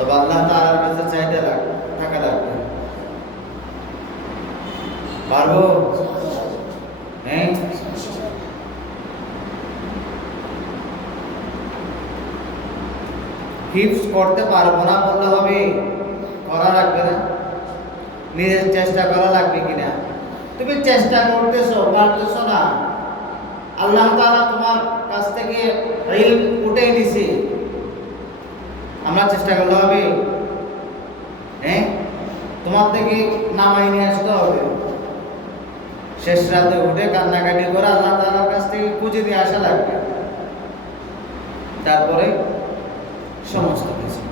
তবে আল্লাহ তাআলার কাছে চাইতে থাকা লাগবে। পারবো? হ্যাঁ, হিফজ করতে পারবো না বললে হবে? করা লাগবে না? নিজের চেষ্টা করা লাগবে কিনা? তুমি চেষ্টা করতেছো, পারতেছো না, আল্লাহ তাআলা তোমার কাছ থেকে ইলম উঠে দিছে, আমরা চেষ্টা করলে হবে? হ্যাঁ, তোমার থেকে নামাই নিয়ে আসতে হবে। শেষ রাতে উঠে কান্নাকাটি করে আল্লাহ তাআলার কাছ থেকে খুঁজে দিয়ে আসা লাগবে। তারপরে সমস্ত কিছু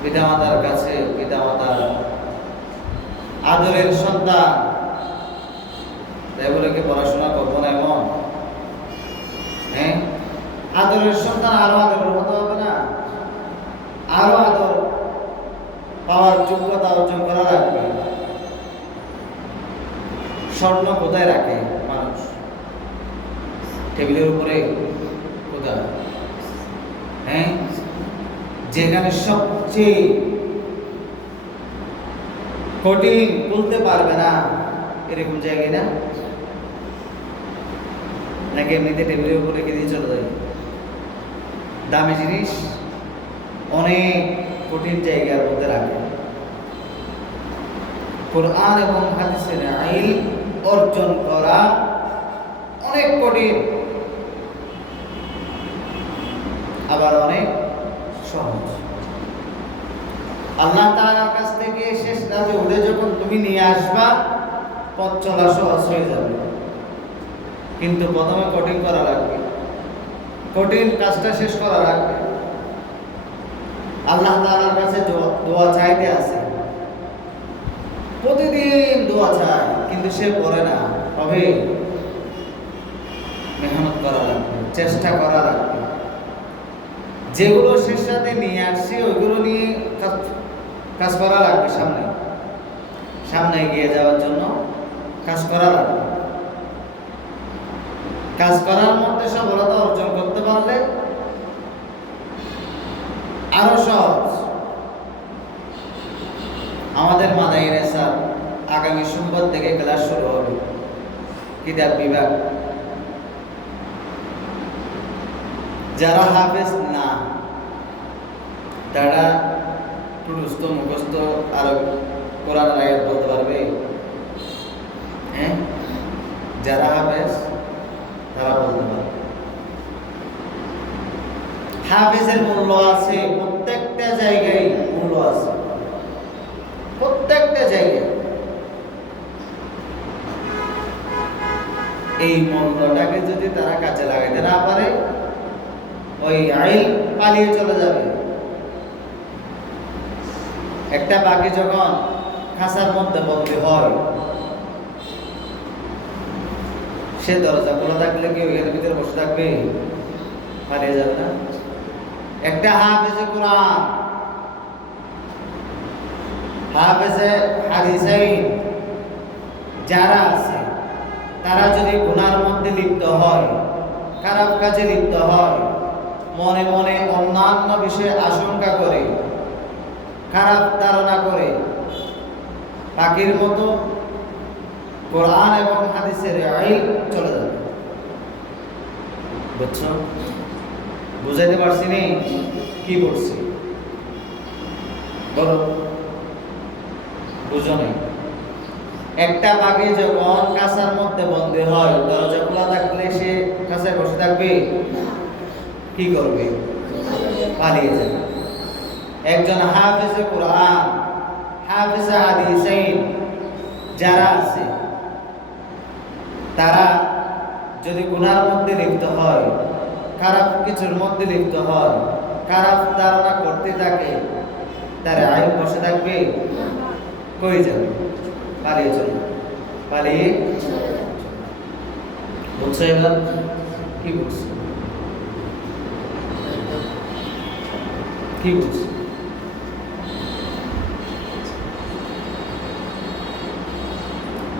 পিতামাতার কাছে, পিতামাতার আদরের সন্তান, তাই বলে কি পড়াশোনা করবো না এমন? হ্যাঁ, আদরের সন্তান আরো আদরের হতে হবে না? আরো আদর পাওয়ার যোগ্যতা অর্জন করা লাগবে। স্বর্ণ কোথায় রাখে মানুষ? টেবিলের উপরে? কোথায়? হ্যাঁ, যেখানে সবচেয়ে কঠিন, বলতে পারবে না এরকম জায়গায় না? নাকি এমনিতে টেবিলের উপরে রেখে দিয়ে চলে যায়? দামি জিনিস অনেক কঠিন জায়গার মধ্যে রাখে। কোরআন এবং হাদিসের ইলম অর্জন করা অনেক কঠিন, আবার অনেক সহজ। আল্লাহ তাআলার কাছ থেকে শেষ রাতে উঠে যখন তুমি নিয়ে আসবা, পথ চলা সহজ হয়ে যাবে। কিন্তু প্রথমে কঠিন করা লাগবে, কঠিন কাজটা শেষ করা লাগবে। আল্লাহ তাআলার কাছে দোয়া চাইতে আছে, প্রতিদিন দোয়া চায়, কিন্তু সে পড়ে না। তবে মেহনত করা লাগবে, চেষ্টা করা লাগবে। যেগুলো শেষ রাতে নিয়ে আসছি ওইগুলো নিয়ে কাজ করা লাগবে। সামনে এগিয়ে যাওয়ার জন্য কাজ করা লাগবে। কাজ করার মধ্যে সফলতা অর্জন করতে পারলে আরো সহজ। আমাদের মাদারিসা আগামী সোমবার থেকে ক্লাস শুরু হবে, কিতাব বিভাগ। যারা হাফেজ না, তারা টুরুস্ত মুখস্থ আর কোরআন আয়াত বলতে পারবে? হ্যাঁ, যারা হাফেজ তারা বলতে পারবে। হাফেজের মূল্য আছে, প্রত্যেকটা জায়গায় মূল্য আছে, প্রত্যেকটা জায়গায়। এই মূল্যটাকে যদি তারা কাজে লাগাইতে না পারে, ওই ইলম পালিয়ে চলে যাবে। একটা পাখি যখন খাঁচার মধ্যে বন্দী হয়, সে দরজা খোলা থাকলে কি ওই ভিতরে বসে থাকবে? পালিয়ে যাবে না? একটা হাফেজে কোরআন, হাফেজে হাদিসাইন যারা আছে, তারা যদি গুনার মধ্যে লিপ্ত হয়, খারাপ কাজে লিপ্ত হয়, মনে মনে অন্যান্য বিষয়ে আশঙ্কা করে, খারাপ ধারণা করে, পাখির মতো কোরআন এবং হাদিসের ইলম চলে যাবে। বুঝছো? বুঝাইতে পারছি নি কি বলছি? বলো, বুঝো নাই? একটা পাখি যখন কাঁচার মধ্যে বন্দী হয়, দরজা খোলা থাকলে সে কাঁচায় বসে থাকবে? কি করবে? পালিয়ে যাবে। একজন হাফেজে কোরআন, হাফেজে হাদিসাইন যারা আছে, তারা যদি গুনার মধ্যে লিপ্ত হয়, খারাপ কিছুর মধ্যে লিপ্ত হয়, খারাপ ধারণা করতে থাকে, তারা আইন বসে থাকবে? কই যাবে? পালিয়ে চলে, পালিয়ে। বুঝছো এবার কি বুঝছো? কি বুঝছো?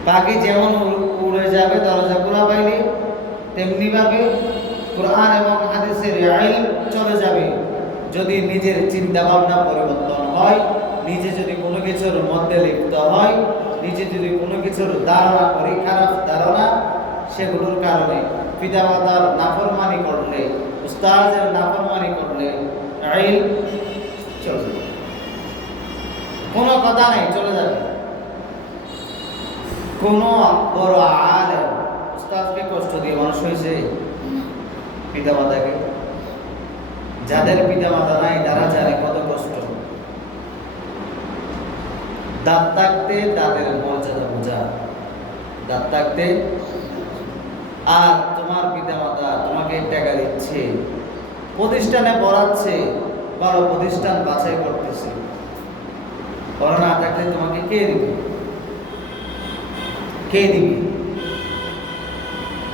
পাখি যেমন উড়ে যাবে দরজা খোলা পাইলে, তেমনি ভাবে কোরআন এবং হাদিসের ইলম চলে যাবে যদি নিজের চিন্তা ভাবনা পরিবর্তন হয়, নিজে যদি কোনো কিছুর মধ্যে লিপ্ত হয়, নিজে যদি কোনো কিছুর ধারণা করি খারাপ ধারণা, সেগুলোর কারণে পিতামাতার নাফরমানি করলে, উস্তাদের নাফরমানি করলে ইলম চলে যাবে, কোনো কথা নাই, চলে যাবে। কোনো বড় আলেম উস্তাদকে কষ্ট দিয়ে মানুষ হয়েছে? পিতামাতাকে, যাদের পিতামাতা নাই তারা জানে কত কষ্ট। দাঁত থাকতে দাঁতের মর্যাদা বোঝা, দাঁত থাকতে। আর তোমার পিতামাতা তোমাকে টাকা দিচ্ছে, প্রতিষ্ঠানে পড়াচ্ছে, বড় প্রতিষ্ঠান বাছাই করতেছে, পড়া না থাকলে তোমাকে কে দিবে? কে দিবে?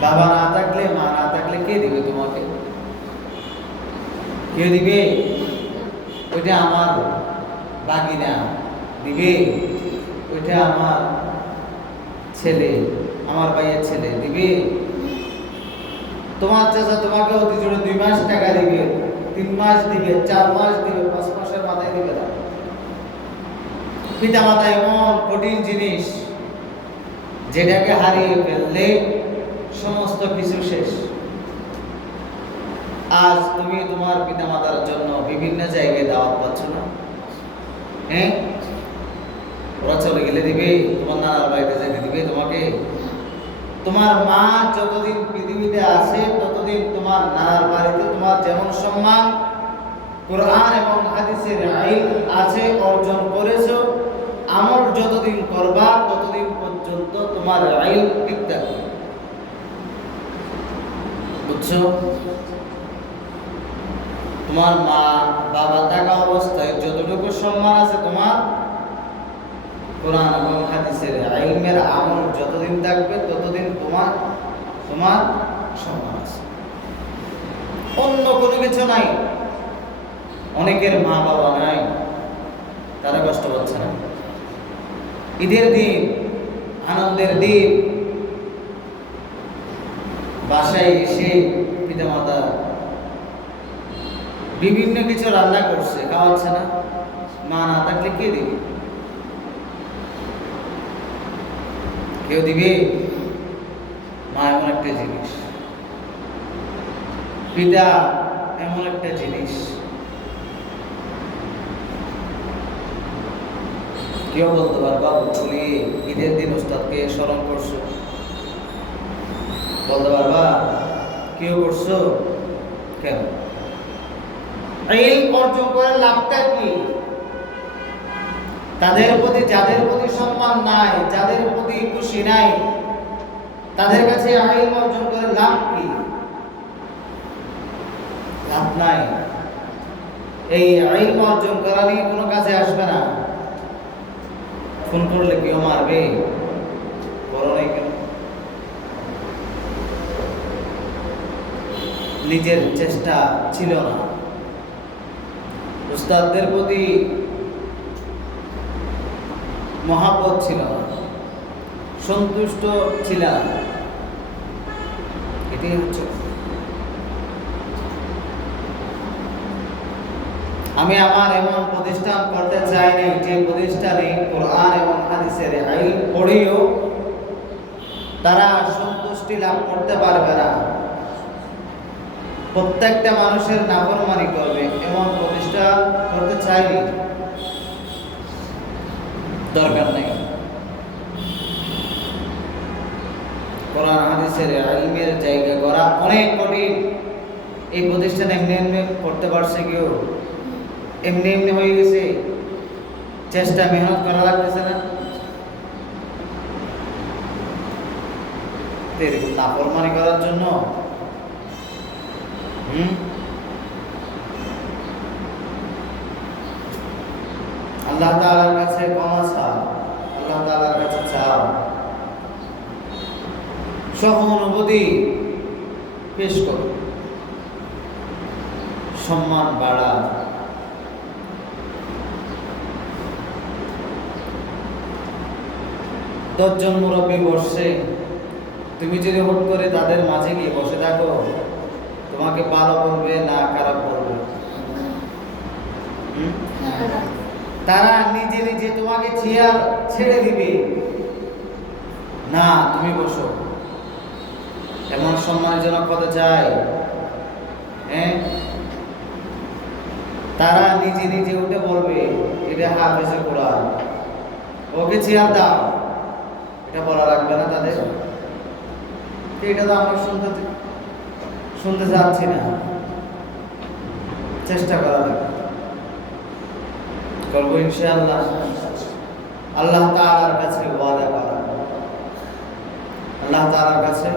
বাবা না থাকলে, মা না থাকলে কে দিবে তোমাকে? কে দিবে? ওইটা আমার বাগিনা দিবে, ওইটা আমার ছেলে, আমার ভাইয়ের ছেলে দিবে। তোমার চাচা তোমাকে অতি জোরে 2 মাস টাকা দিবে, 3 মাস দিবে, 4 মাস দিবে, 5 মাসের মাথায় দিবে না। পিতা মাতা এমন কঠিন জিনিস, যেটাকে হারিয়ে ফেললে সমস্ত কিছু শেষ। আজ তুমি তোমার পিতা মাতার জন্য বিভিন্ন জায়গায় দাওয়াত পাচ্ছ না? হ্যাঁ, ওরা চলে গেলে দিবে, তোমার নানার বাড়িতে যেতে দিবে তোমাকে? তোমার মা যতদিন পৃথিবীতে আছে ততদিন তোমার নানার বাড়িতে তোমার যেমন সম্মান, কোরআন এবং হাদিসের ইলম আছে, অর্জন করেছো, আমল যতদিন করবা ততদিন পর্যন্ত তোমার ইলম ঠিক থাকবে। বুঝছো? তোমার মা বাবা থাকা অবস্থায় যতটুকু সম্মান আছে তোমার, কোরআন এবং হাদিসের ইলমের আমল যতদিন থাকবে ততদিন তোমার সম্মান আছে। অন্য কোনো কিছু নাই। অনেকের মা বাবা নাই, তারা কষ্ট পাচ্ছে না। ঈদের দিন, আনন্দের দিন, বাসায় এসে পিতামাতা বিভিন্ন কিছু রান্না করছে, খাওয়াচ্ছে না। মা না থাকলে কে দিবে? কেউ দিবে? মা এমন একটা জিনিস, পিতা এমন একটা জিনিস, কেউ বলতে পারবা তুমি ঈদের দিন উস্তাদকে স্মরণ করছো? বলতে পারবা কেউ করছো? কেন? ইলম অর্জন করে লাভটা কি? তাদের প্রতি, যাদের প্রতি সম্মান নাই, যাদের প্রতি খুশি নাই, তাদের কাছে ইলম অর্জন করে লাভ কি? লাভ নাই। এই ইলম অর্জন করা নিয়ে কোনো কাজে আসবে না। ফোন করলে কেউ মারবে? বলো নাই কেন? নিজের চেষ্টা ছিল না, উস্তাদদের প্রতি মহাব্বত ছিল না, সন্তুষ্ট ছিল না। এটাই হচ্ছে। আমি আমার এমন প্রতিষ্ঠান করতে চাই না যে প্রতিষ্ঠানে কোরআন এবং হাদিসের ইলম পড়েও তারা সন্তুষ্টি লাভ করতে পারবে না, প্রত্যেকটা মানুষের নাফরমানি করবে, এমন প্রতিষ্ঠা করতে চাইনি। দরকার নেই। কোরআন হাদিসের ইলমের জায়গা করা অনেক কঠিন। এই প্রতিষ্ঠান এমনি এমনি করতে পারছে কেউ? এমনি এমনি হয়ে গেছে? চেষ্টা মেহনত করা লাগতেছে না? নাফরমানি করার জন্য আল্লাহ তাআলার কাছে ক্ষমা চাও, আল্লাহ তাআলার কাছে চাও, সহানুভূতি পেশ করো, সম্মান বাড়া। দশজন মুরব্বী বসছে, তুমি যদি হুট করে তাদের মাঝে গিয়ে বসে থাকো, তোমাকে ভালো বলবে না খারাপ বলবে? তারা নিজে নিজে তোমাকে চেয়ার ছেড়ে দিবে, না তুমি বসো। এমন সম্মানজনক হতে চাই, হ্যাঁ? তারা নিজে নিজে উঠে বলবে এটা হাফেজে কোরআন, ওকে চেয়ার দাও, এটা বলা লাগবে না তাদের? এটা তো আমরা শুনতে যাচ্ছি না। চেষ্টা করা লাগবে, করবো ইনশাআল্লাহ। আল্লাহ তাআলার কাছে ওয়াদা করা, আল্লাহ তাআলার কাছে